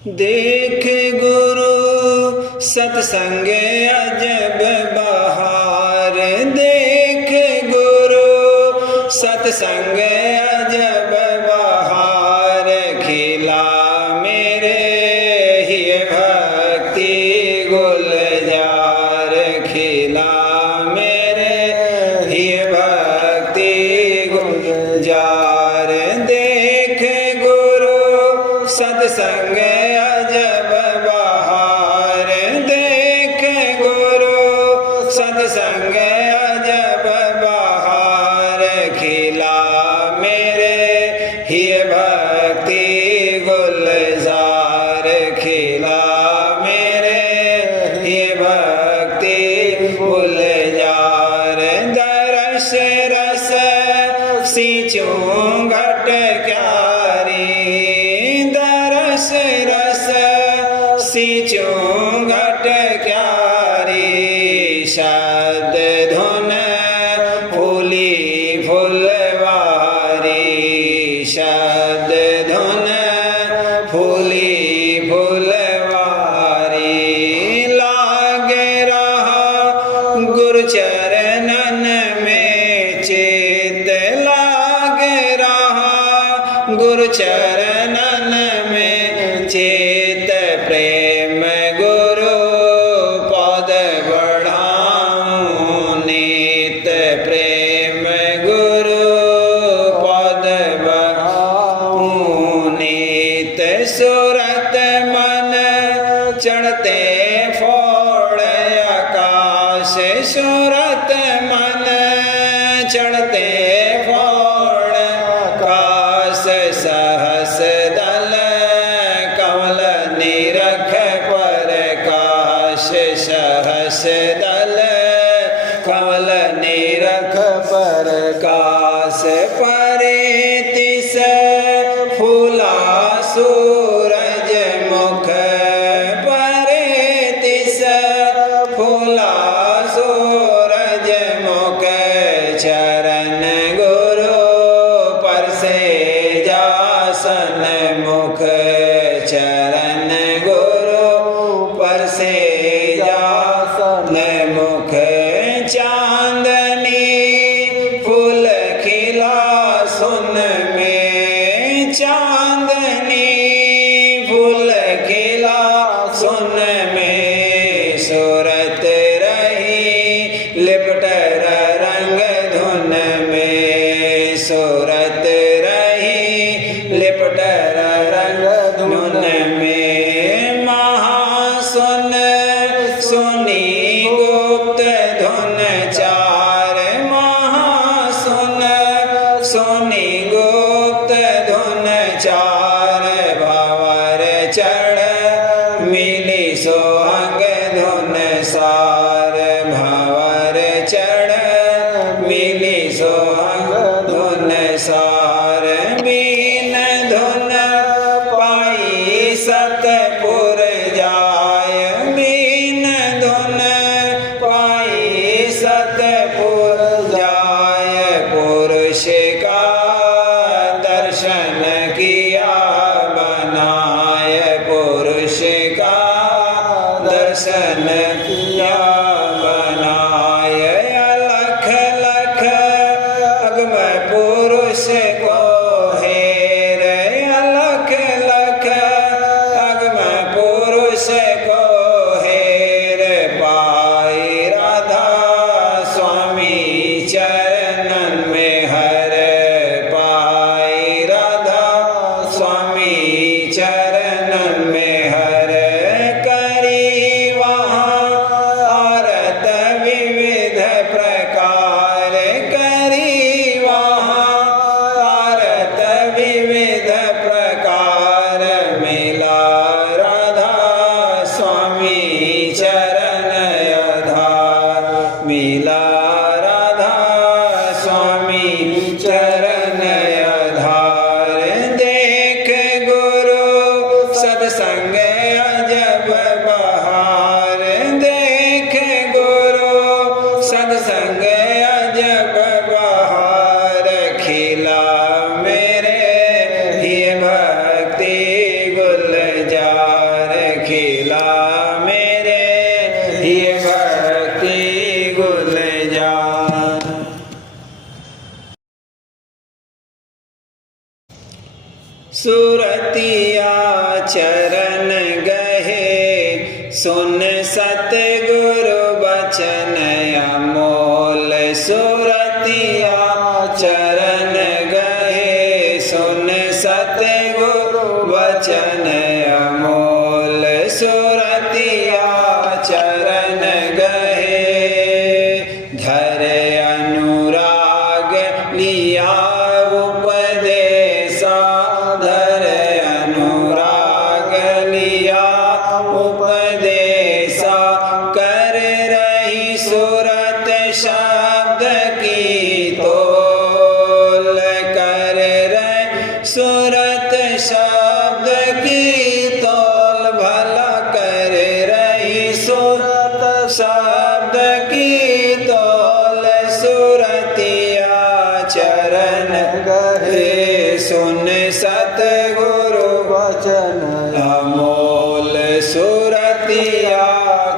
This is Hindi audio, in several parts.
देख गुरु सत्संग अजब बहार, देख गुरु सत्संग अजब बहार, खिला मेरे ही भक्ति गुलजार, खिला मेरे ही भक्ति गुलजार। देख गुरु सत्संग अजब बहार, देख गुरु सत्संग अजब बहार, खिला मेरे ही भक्ति गुलजार, खिला मेरे ही भक्ति गुलजार। दरस रस सींचूं घट क्यारी, दरस रस सींचूं घट क्यारी, शब्द धुन फूली फुलवारी, शब्द धुन फूली फुलवारी। लाग रहा गुरु चरणन में चित, लाग रहा गुरु चरणन में चित, प्रेम गुरु पद बढ़ाऊं नित, प्रेम गुरु पद बढ़ाऊं नित। सुरत मन चढ़ते फोड़ आकाश, सुरत मन चढ़ते फोड़ आकाश, सहस दल कमल निरख प्रकाश, सहस दल कमल निरख प्रकाश। परितिस फूला सूरज मुख, परितिस फूला सूरज मुख, चरण गुरु परसे जासन मुख, चरण गुरु परसे जासन मुख। चांदनी फूल खिला सुन में, चांदनी फूल खिला सुन में, सूरत रही लिपट रंग धुन में, सूरत रही लिपट रंग धुन में। महासुन सुनी गुप्त धुन चार, महासुन सुनी गुप्त धुन चार, भंवर चढ़ मिली सोहंग धुन सार, भंवर चढ़ मिली सोहंग धुन सार। बीन धुन पाई सतपुर जाय, बीन धुन पाई सतपुर जाय, पुरुष का दर्शन किया बनाय, पुरुष का दर्शन किया बनाय। अलख लख अगम पुरुष को हेर, अलख लख अगम पुरुष को हेर, पाई राधा स्वामी चरणन में हर, पाई राधा सुरतिया चरण गहे सुन सतगुरु बचन अमोल सुरतिया चरण गहे सुन सतगुरु बचन अमोल सुरतिया चरण गहे धर अनुराग लिया उपदेशा धर अनुराग लिया उपदेशा कर रही सुरत शब्द की तोल कर रही सुरत शब्द की तोल भला कर रही सुरत शब्द की तोल सुरतिया चरण गहे सुन सतगुरु वचन अमोल सुरतिया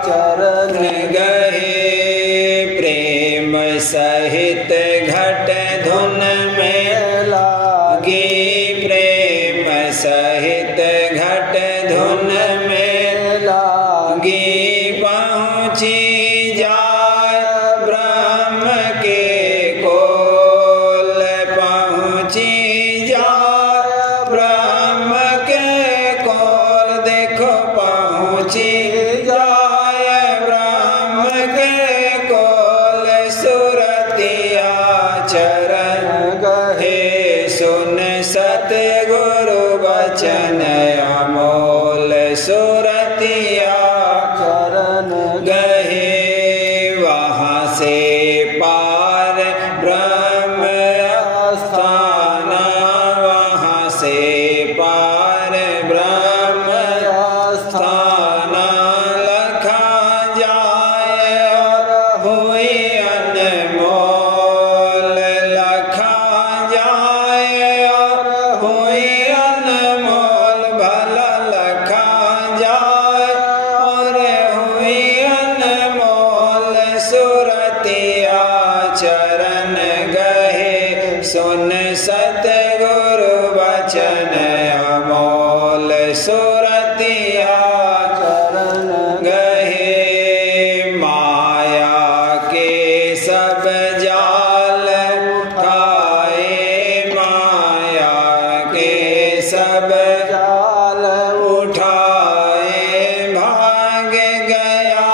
चरण गहे प्रेम सहित घट धुन में लागी प्रेम सहित घट धुन में लागी पहुँची जाय ब्रह्म के कोल पहुँची जाय ब्रह्म के कोल देखो पहुँची जाय ब्रह्म के कोल सुरतिया चरण गहे सुन सतगुरु बचन अमोल सुरतिया चरण गहे वहाँ से पार ब्रह्म स्थान वहाँ से पार ब्रह्म स्थान लखा जाए और हुई अनमोल लखा जाए और हुई अनमोल भला लखा जाए और हुई अनमोल सुरतिया चरण गहे सुन सतगुरु बचन अमोल सुरतिया चरण गहे माया के सब जाल उठाए माया के सब जाल उठाए भाग गया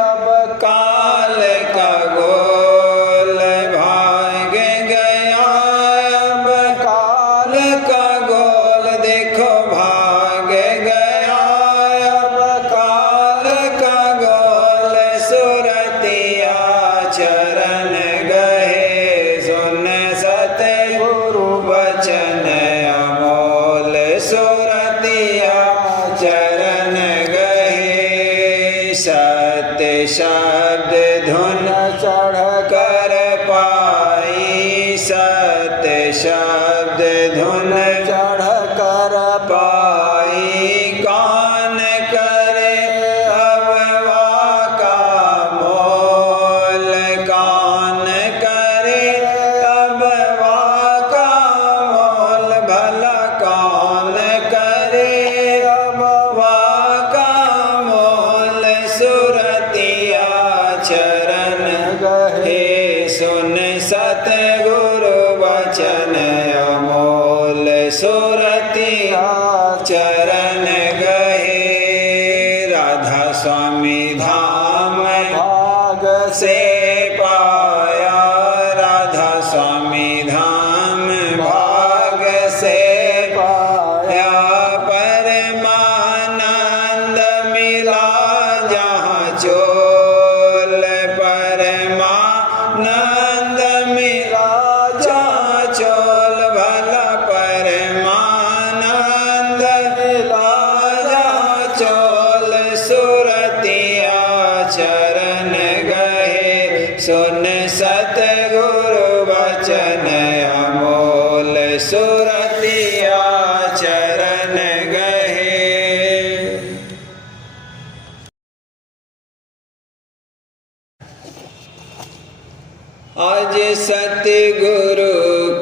अब काल का गोल भाग गया अब काल का गोल देखो भाग गया अब काल का गोल सुरतिया चरण गहे सुन सतगुरु बचन अमोल सुरतिया चरण गहे सत्य शब्द धुन चढ़ कर पाई सत्य शब्द धुन चढ़ कर पाई कौन करे अब वाका मोल कौन करे अब वाका मोल भला कौन करे अब वाका मोल सुरतिया चरण गहे सुन सतगुरु बचन अमोल सुरतिया चरण गहे राधा स्वामी धाम भाग से पाया राधा स्वामी धाम भाग से पाया परमानंद मिला जहाँ चोल परमानंद मिला जहाँ चोल भला परमानंद मिला जहाँ चोल सुरतिया चरण गहे सुन सतगुरु बचन अमोल सुरतिया चरण गहे आज सतगुरु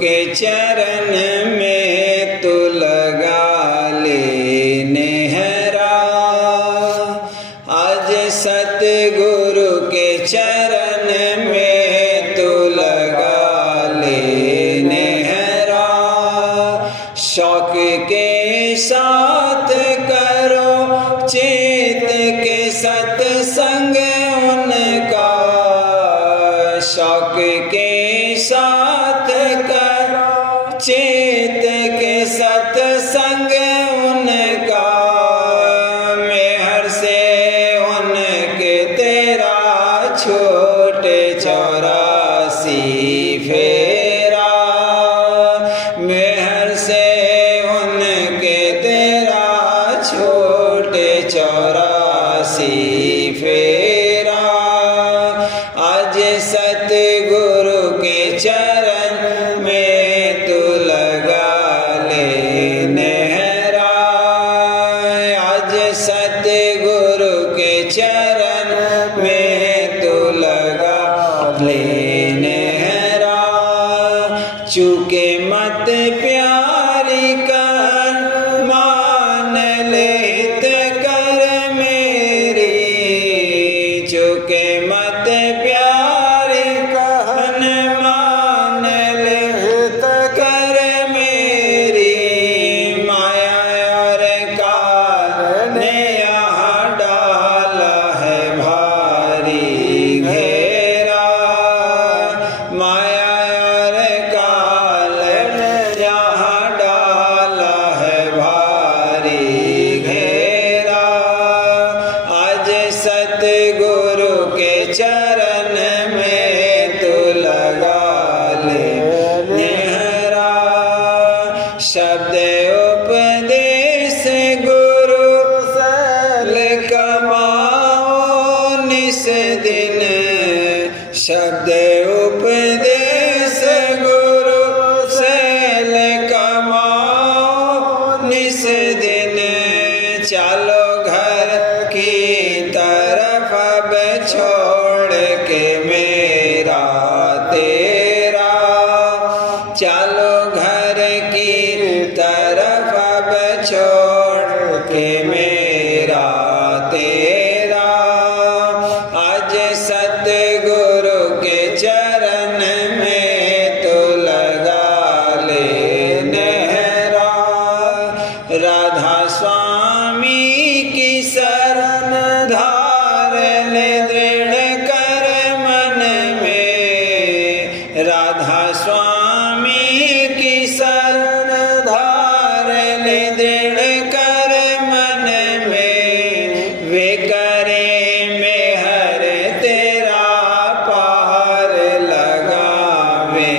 के चरण में तू लग चेत के सत्संग उनका, मेहर से उनके तेरा छोटे 84 फेरा, मेहर से उनके तेरा छोटे 84 फेरा। आज सतगुरु के चरण में तू लगा ले नेहरा, आज सतगुरु के चरण में तू लगा ले नेहरा। चूके मत प्यारी कर मान ले हित कर मेरी, चूके मत प्यारी कहन मान ले हित कर मेरी। माया और काल ने यहाँ डाला है भारी घेरा, माया और काल ने यहाँ डाला है भारी घेरा। आज सतगुरु के चरण में तू लगा ले नेहरा। शब्द उपदेश गुरु से कमाओ निस दिन, शब्द उपदेश गुरु से कमाओ निस दिन। चलो घर की तरफ अब छोड़ के मेरा तेरा, चलो घर की तरफ अब छोड़ के मेरा तेरा। आज सतगुरु के चरण में तू लगा ले नेहरा। राधा स्वामी की शरण धार ले दृढ़ कर मन में, राधा स्वामी की शरण धार ले दृढ़ कर मन में। वे करे मेहर तेरा पार लगावे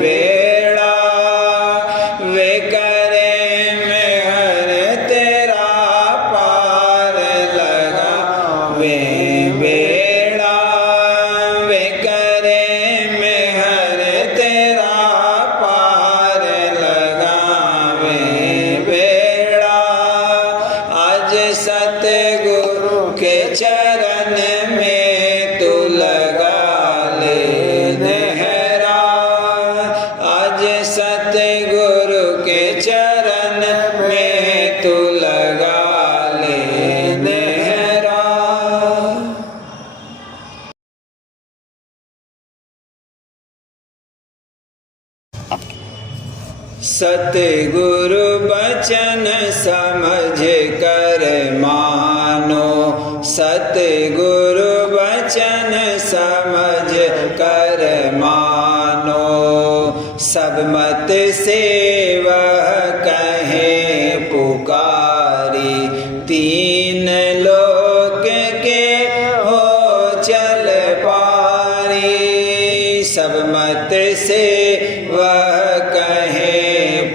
बेड़ा, वे करे मेहर तेरा पार लगावे बेड़ा, वे करे मेहर तेरा पार लगावे बेड़ा। आज सतगुरु के चरण में तू लगा ले नेहरा, आज सतगुरु के चरण में तू लगा ले नेहरा। सतगुरु बचन समझ कर मानो, सतगुरु बचन समझ कर मानो। सब मत से वह कहे पुकारी, तीन लोक के हो चल पारी। सब मत से वह कहे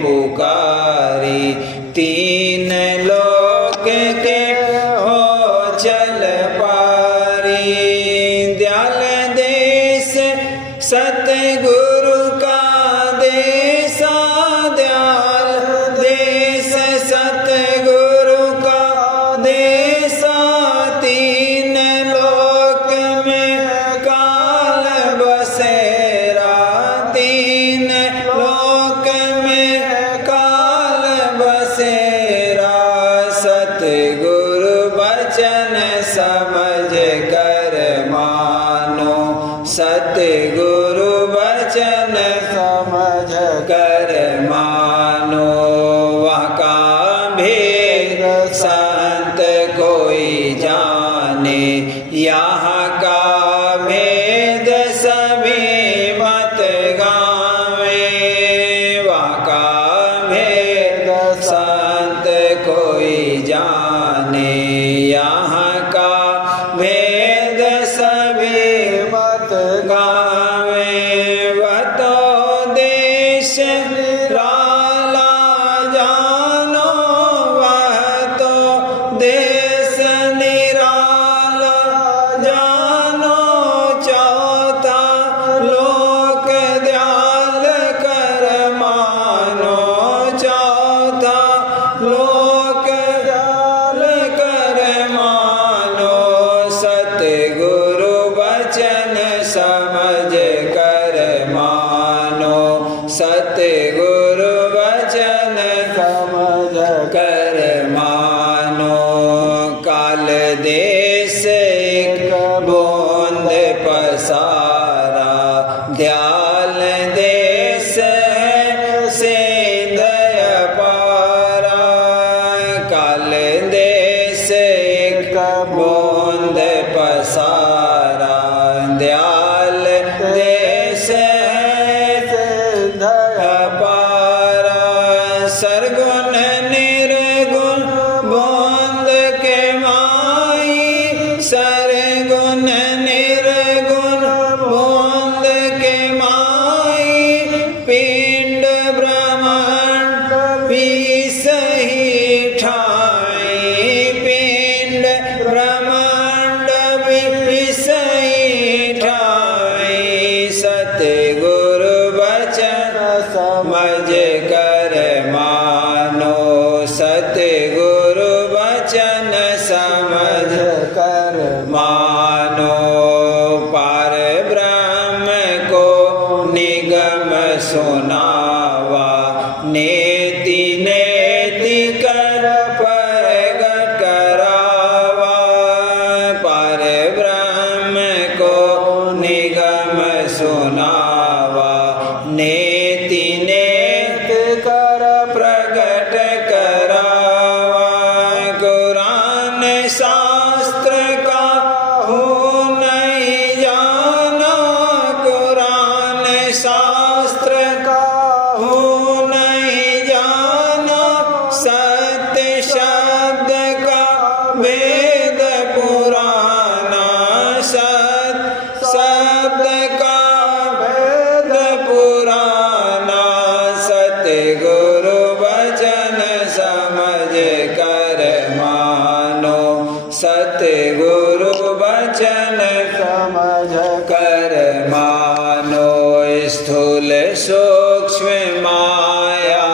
पुकारी, तीन लोक के हो चल पारी। दयाल देश सतगुरु का देसा, दयाल देश सरगुण निर्गुण बूंद के माई सरगुण निर्गुण बूंद के माई पिंड ब्रह्मांड विसही ठाई पिंड ब्रह्मांड विसही ठाई सतगुरु वचन समझ कर मानो सतगुरु वचन समझ कर मानो पार ब्रह्म को निगम सुनावा नेति नेति कर प्रगट करावा पार ब्रह्म को निगम सुनावा नेति नेति कर प्रगट करावा कुरान शास्त्र का हो नहीं जाना कुरान शास्त्र का हो नहीं जाना सत्य शब्द का वेद पुराना सत्य शब्द का वेद पुराना सतगुरु वचन समझ कर मानो सतगुरु वचन समझ कर मानो स्थूल सूक्ष्म माया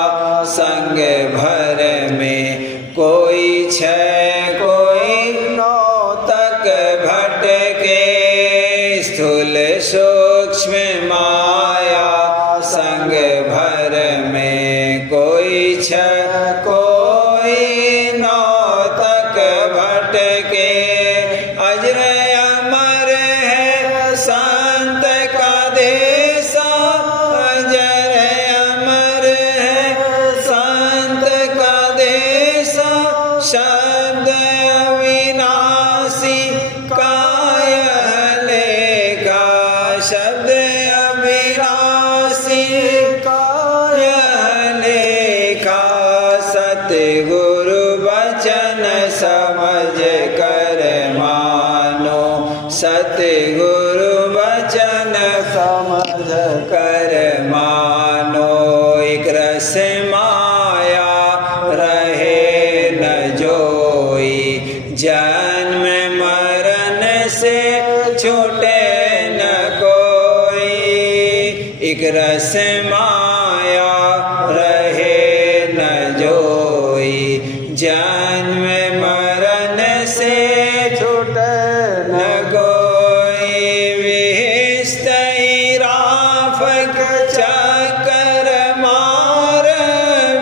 संग भर में कोई छह कोई नौ तक भटके स्थूल सूक्ष्म माया संग भर में कोई छह कोई नौ तक भटके अजर अमर है संत का देसा अजर अमर है संत का देसा शब्द अविनाशी काय लेखा शब्द अविनाशी काय लेखा सतगुरु वचन समझ कर मानो सतगुरु वचन समझ कर मानो एक रस माया रहे न जोई जन्म मरण से छूटे न कोई एक रस माया रहे न जोई जन्म मरण से छूटे न कोई विस्तई राफक चक्कर मार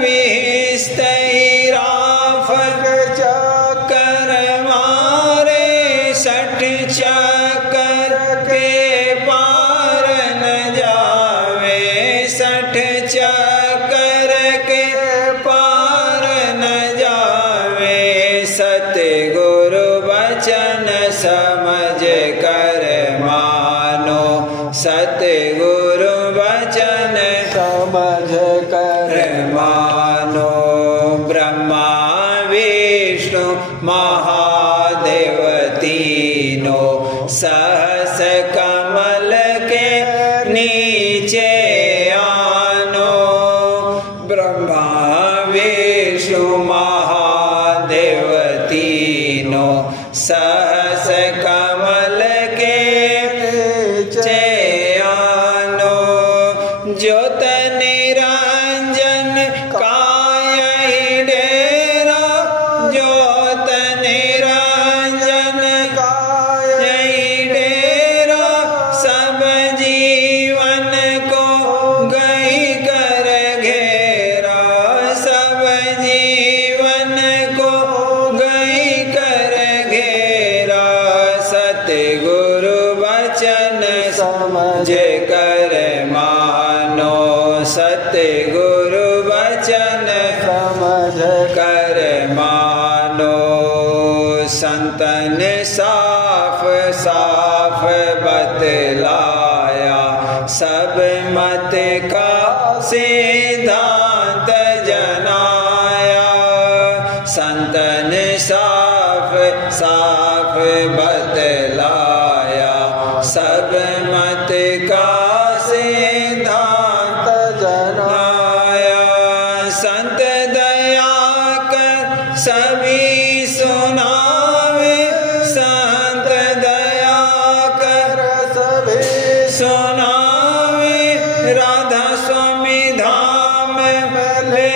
विस्तई राफक चक्कर मारे सठ चक्कर के पार न जावे सठ चक्कर के पार न जावे सतगुरु वचन समझ कर मानो सतगुरु वचन समझ कर मानो ब्रह्मा विष्णु महादेव तीनों सहस कमल के नीचे आनो ब्रह्मा विष्णु महादेव तीनों सहस कमल के नीचे आनो ज्योत निरंजन काय ही डेरा ज्योत निरंजन काय ही डेरा सब जीवन को गई कर घेरा संत दया कर सभी सुनावे, संत दया कर सभी सुनावे, राधा स्वामी धाम ले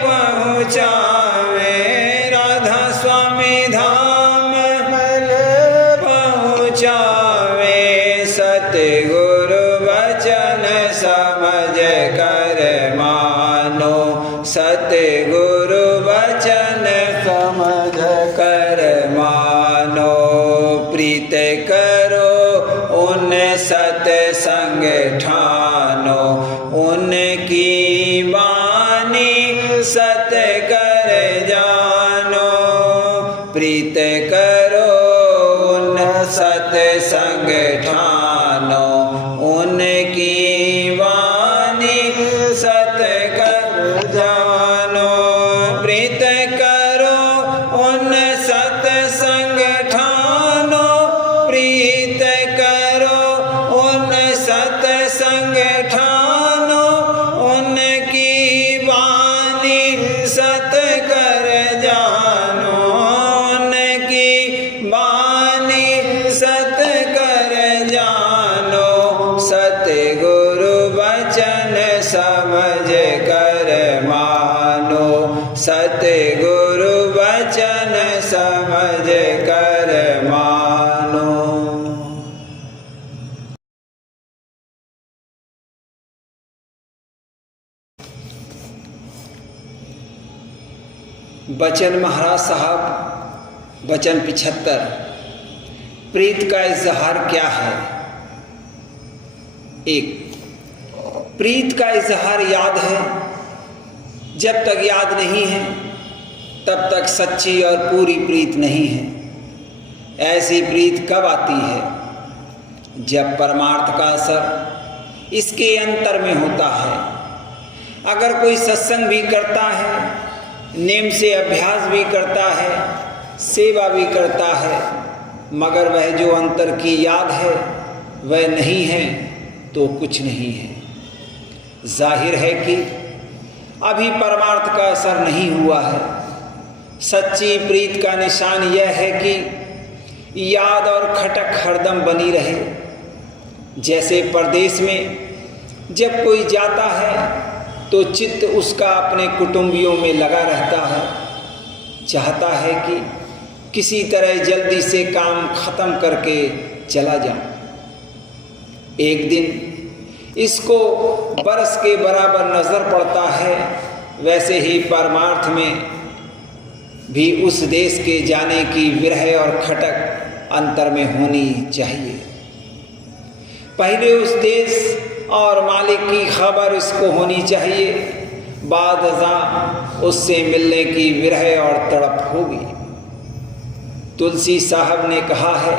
पहुँचावे, राधा स्वामी धाम ले पहुँचावे। सतगुरु वचन समझ कर मानो, सतगुरु वचन समझ कर मानो। प्रीत करो उन सत्संग ठानो, उनकी वाणी सत कर जानो। प्रीत करो उन सत्संग ठानो, उनकी वाणी सत कर जानो। प्रीत करो उन सत्संग ठानो, प्रीत करो उन सत्संग ठानो, उनकी वाणी सत कर जानो, उनकी वाणी सत कर जानो। सतगुरु वचन समझ कर मानो, सतगुरु वचन समझ कर मानो। बचन महाराज साहब, वचन 75। प्रीत का इजहार क्या है? 1, प्रीत का इजहार याद है। जब तक याद नहीं है तब तक सच्ची और पूरी प्रीत नहीं है। ऐसी प्रीत कब आती है? जब परमार्थ का असर इसके अंतर में होता है। अगर कोई सत्संग भी करता है, नेम से अभ्यास भी करता है, सेवा भी करता है, मगर वह जो अंतर की याद है वह नहीं है तो कुछ नहीं है। जाहिर है कि अभी परमार्थ का असर नहीं हुआ है। सच्ची प्रीत का निशान यह है कि याद और खटक हरदम बनी रहे। जैसे परदेश में जब कोई जाता है तो चित्त उसका अपने कुटुंबियों में लगा रहता है, चाहता है कि किसी तरह जल्दी से काम खत्म करके चला जाऊं। एक दिन इसको बरस के बराबर नजर पड़ता है। वैसे ही परमार्थ में भी उस देश के जाने की विरह और खटक अंतर में होनी चाहिए। पहले उस देश और मालिक की खबर इसको होनी चाहिए, बाद अज़ां उससे मिलने की विरह और तड़प होगी। तुलसी साहब ने कहा है,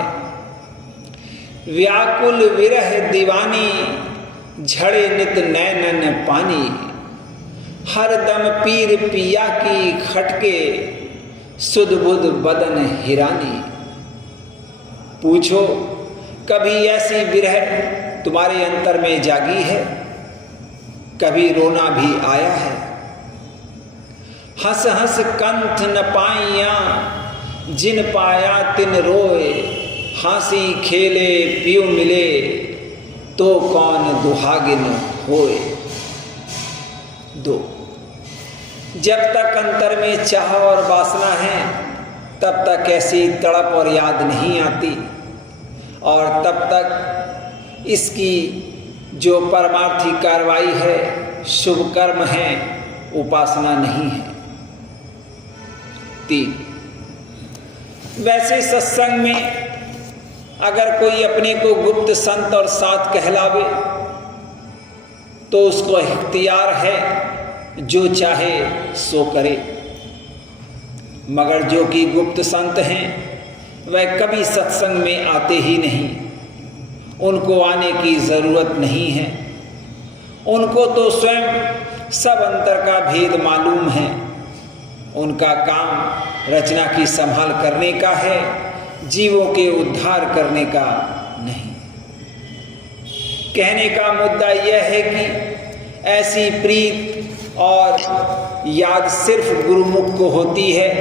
व्याकुल विरह दीवानी, झड़े नित नैनन पानी, हर दम पीर पिया की खटके, सुध बुध बदन हिरानी। पूछो कभी ऐसी विरह तुम्हारे अंतर में जागी है? कभी रोना भी आया है? हंस हंस कंठ न पाइया, जिन पाया तिन रोए, हंसी खेले पियो मिले, तो कौन दुहागिन होए। 2, जब तक अंतर में चाह और वासना है तब तक ऐसी तड़प और याद नहीं आती, और तब तक इसकी जो परमार्थी कार्रवाई है, शुभ कर्म है, उपासना नहीं है। 3, वैसे सत्संग में अगर कोई अपने को गुप्त संत और साथ कहलावे तो उसको इख्तियार है, जो चाहे सो करे। मगर जो कि गुप्त संत हैं वह कभी सत्संग में आते ही नहीं। उनको आने की ज़रूरत नहीं है। उनको तो स्वयं सब अंतर का भेद मालूम है। उनका काम रचना की संभाल करने का है, जीवों के उद्धार करने का नहीं। कहने का मुद्दा यह है कि ऐसी प्रीत और याद सिर्फ गुरुमुख को होती है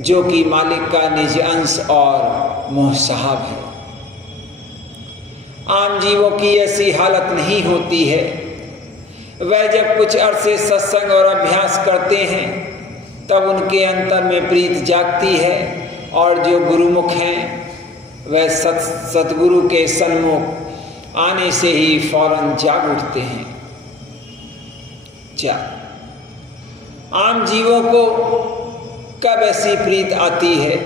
जो कि मालिक का निज अंश और मोह साहब है। आम जीवों की ऐसी हालत नहीं होती है। वह जब कुछ अरसे सत्संग और अभ्यास करते हैं तब उनके अंतर में प्रीत जागती है और जो गुरुमुख हैं वह सतगुरु के सन्मुख आने से ही फौरन जाग उठते हैं। 4. आम जीवों को कब ऐसी प्रीत आती है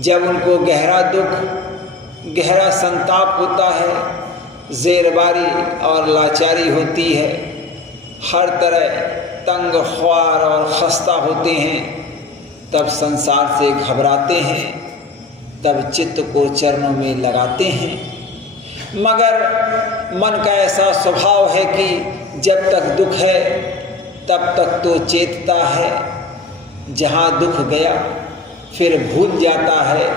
जब उनको गहरा दुख, गहरा संताप होता है, ज़ेरबारी और लाचारी होती है, हर तरह तंग ख्वार और खस्ता होते हैं, तब संसार से घबराते हैं, तब चित्त को चरणों में लगाते हैं। मगर मन का ऐसा स्वभाव है कि जब तक दुख है तब तक तो चेतता है, जहाँ दुख गया फिर भूल जाता है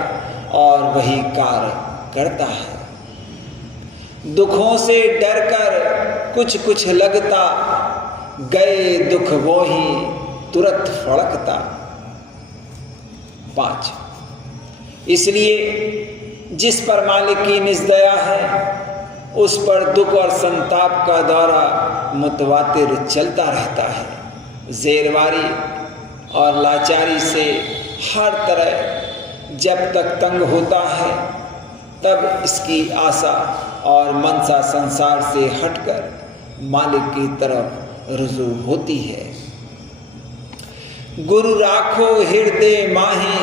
और वही कार्य करता है। दुखों से डरकर कुछ कुछ लगता, गए दुख वो ही तुरंत फड़कता। 5. इसलिए जिस पर मालिक की निज दया है उस पर दुख और संताप का दौरा मुतवातिर चलता रहता है। ज़ेरवारी और लाचारी से हर तरह जब तक तंग होता है तब इसकी आशा और मनसा संसार से हटकर मालिक की तरफ रुजू होती है। गुरु राखो हृदय माही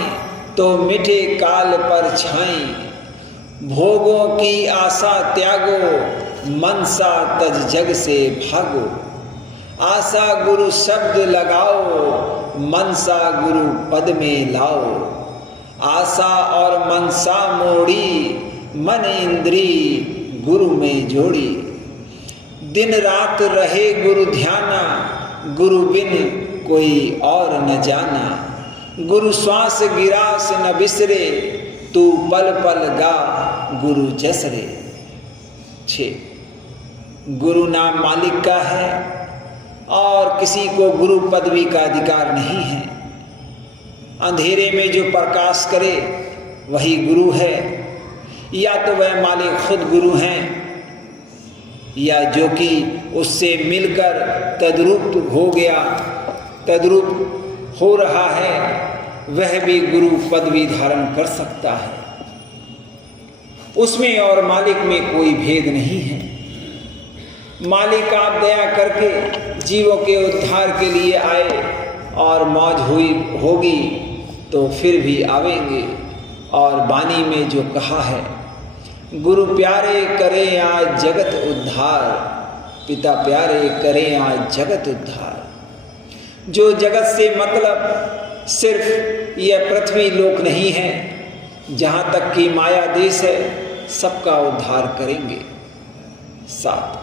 तो मिटे काल पर छाई, भोगों की आशा त्यागो मनसा तज जग से भागो। आशा गुरु शब्द लगाओ मनसा गुरु पद में लाओ। आशा और मनसा मोड़ी मन इंद्री गुरु में जोड़ी। दिन रात रहे गुरु ध्याना गुरु बिन कोई और न जाना। गुरु श्वास गिरास न बिसरे तू पल पल गा गुरु जसरे। 6. गुरु नाम मालिक का है और किसी को गुरु पदवी का अधिकार नहीं है। अंधेरे में जो प्रकाश करे वही गुरु है, या तो वह मालिक खुद गुरु हैं या जो कि उससे मिलकर तद्रूप हो गया, तद्रूप हो रहा है, वह भी गुरु पदवी धारण कर सकता है। उसमें और मालिक में कोई भेद नहीं है। मालिक आप दया करके जीवों के उद्धार के लिए आए और मौज हुई होगी तो फिर भी आवेंगे। और वाणी में जो कहा है, गुरु प्यारे करें आज जगत उद्धार, पिता प्यारे करें आज जगत उद्धार। जो जगत से मतलब सिर्फ यह पृथ्वी लोक नहीं है, जहाँ तक कि माया देश है, सबका उद्धार करेंगे। 7.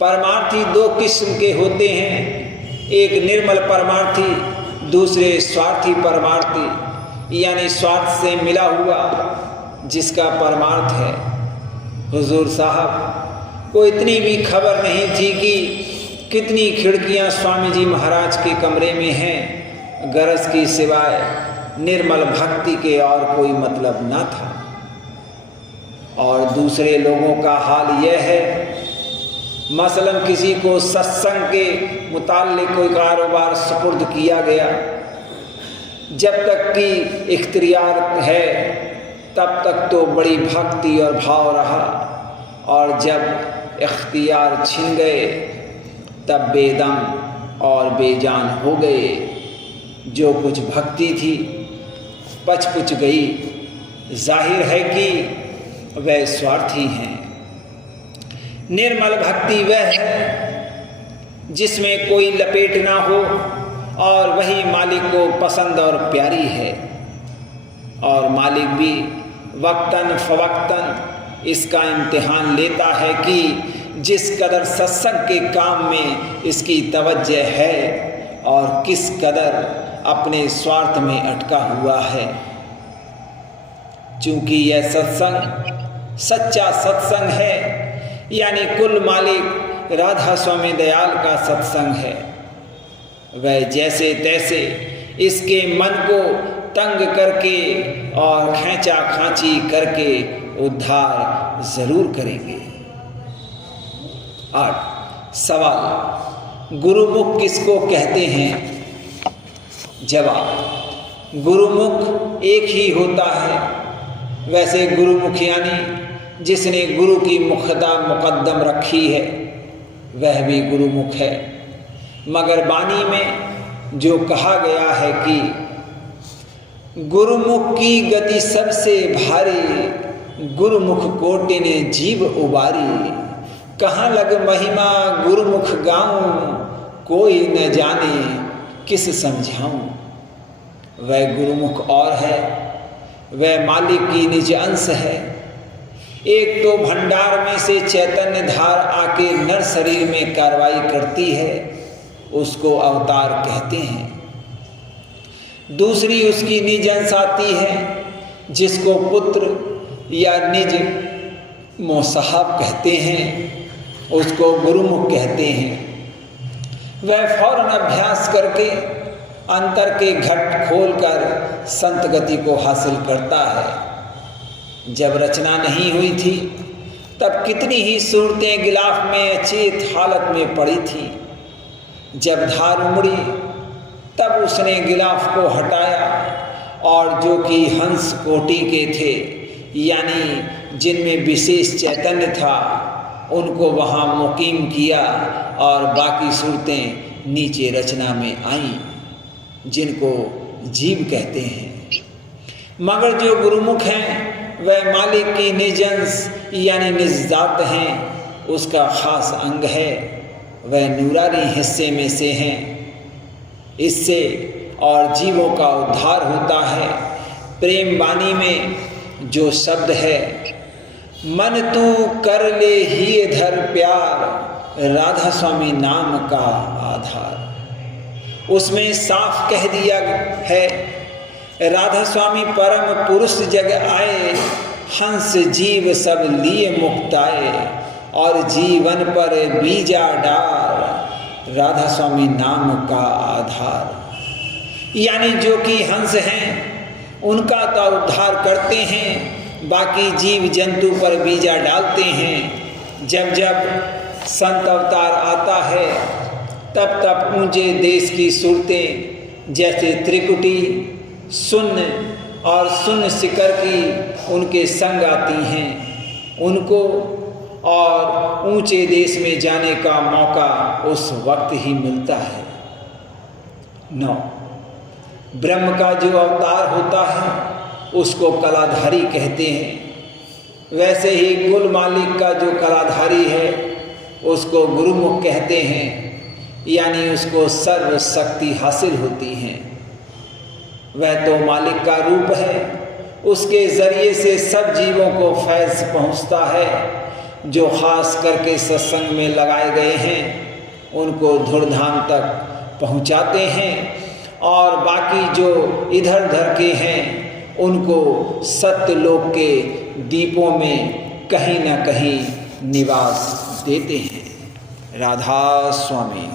परमार्थी 2 किस्म के होते हैं, एक निर्मल परमार्थी, दूसरे स्वार्थी परमार्थी, यानी स्वार्थ से मिला हुआ जिसका परमार्थ है। हुजूर साहब को इतनी भी खबर नहीं थी कि कितनी खिड़कियां स्वामी जी महाराज के कमरे में हैं, गरज की सिवाय निर्मल भक्ति के और कोई मतलब ना था। और दूसरे लोगों का हाल यह है, मसलन किसी को सत्संग के मुताल्लिक कोई कारोबार सुपुर्द किया गया, जब तक कि इख्तियार है तब तक तो बड़ी भक्ति और भाव रहा, और जब इख्तियार छिन गए तब बेदम और बेजान हो गए। जो कुछ भक्ति थी पच गई। जाहिर है कि वह स्वार्थी हैं। निर्मल भक्ति वह है जिसमें कोई लपेट ना हो और वही मालिक को पसंद और प्यारी है। और मालिक भी वक्तन फवक्तन इसका इम्तिहान लेता है कि जिस कदर सत्संग के काम में इसकी तवज्जो है और किस कदर अपने स्वार्थ में अटका हुआ है। चूँकि यह सत्संग सच्चा सत्संग है, यानी कुल मालिक राधा स्वामी दयाल का सत्संग है। वह जैसे तैसे इसके मन को तंग करके और खींचा खांची करके उद्धार जरूर करेंगे। 8 सवाल, गुरुमुख किसको कहते हैं? जवाब, गुरुमुख एक ही होता है। वैसे गुरुमुख यानी जिसने गुरु की मुखदा मुकद्दम रखी है वह भी गुरुमुख है। मगर वाणी में जो कहा गया है कि गुरुमुख की गति सबसे भारी, गुरुमुख कोटि ने जीव उबारी। कहाँ लग महिमा गुरुमुख गाऊं, कोई न जाने किस समझाऊं। वह गुरुमुख और है, वह मालिक की निज अंश है। एक तो भंडार में से चैतन्य धार आके नर शरीर में कार्रवाई करती है, उसको अवतार कहते हैं। दूसरी उसकी निज अंश आती है, जिसको पुत्र या निज मोसाहब कहते हैं, उसको गुरुमुख कहते हैं। वह फौरन अभ्यास करके अंतर के घट खोलकर संत गति को हासिल करता है। जब रचना नहीं हुई थी तब कितनी ही सूरतें गिलाफ में अचेत हालत में पड़ी थी। जब धार उमड़ी तब उसने गिलाफ को हटाया और जो कि हंस कोटि के थे, यानी जिनमें विशेष चैतन्य था, उनको वहाँ मुकीम किया और बाकी सूरतें नीचे रचना में आईं, जिनको जीव कहते हैं। मगर जो गुरुमुख हैं वह मालिक की निज अंश यानी निज जात हैं, उसका खास अंग है। वह नूरानी हिस्से में से हैं। इससे और जीवों का उद्धार होता है। प्रेम वाणी में जो शब्द है, मन तू कर ले ही धर प्यार, राधा स्वामी नाम का आधार, उसमें साफ कह दिया है राधा स्वामी परम पुरुष जग आए, हंस जीव सब लिए मुक्ताए, और जीवन पर बीजा डार, राधा स्वामी नाम का आधार। यानी जो कि हंस हैं उनका तो उद्धार करते हैं, बाकी जीव जंतु पर बीजा डालते हैं। जब जब संत अवतार आता है तब तब ऊंचे देश की सूरतें जैसे त्रिकुटी, शून्य और शून्य शिखर की उनके संग आती हैं। उनको और ऊंचे देश में जाने का मौका उस वक्त ही मिलता है। 9 ब्रह्म का जो अवतार होता है उसको कलाधारी कहते हैं। वैसे ही कुल मालिक का जो कलाधारी है उसको गुरुमुख कहते हैं, यानी उसको सर्व शक्ति हासिल होती है। वह तो मालिक का रूप है, उसके ज़रिए से सब जीवों को फैज़ पहुँचता है। जो खास करके सत्संग में लगाए गए हैं उनको धुरधाम तक पहुँचाते हैं, और बाकी जो इधर उधर के हैं उनको सत्यलोक के दीपों में कहीं ना कहीं निवास देते हैं। राधा स्वामी।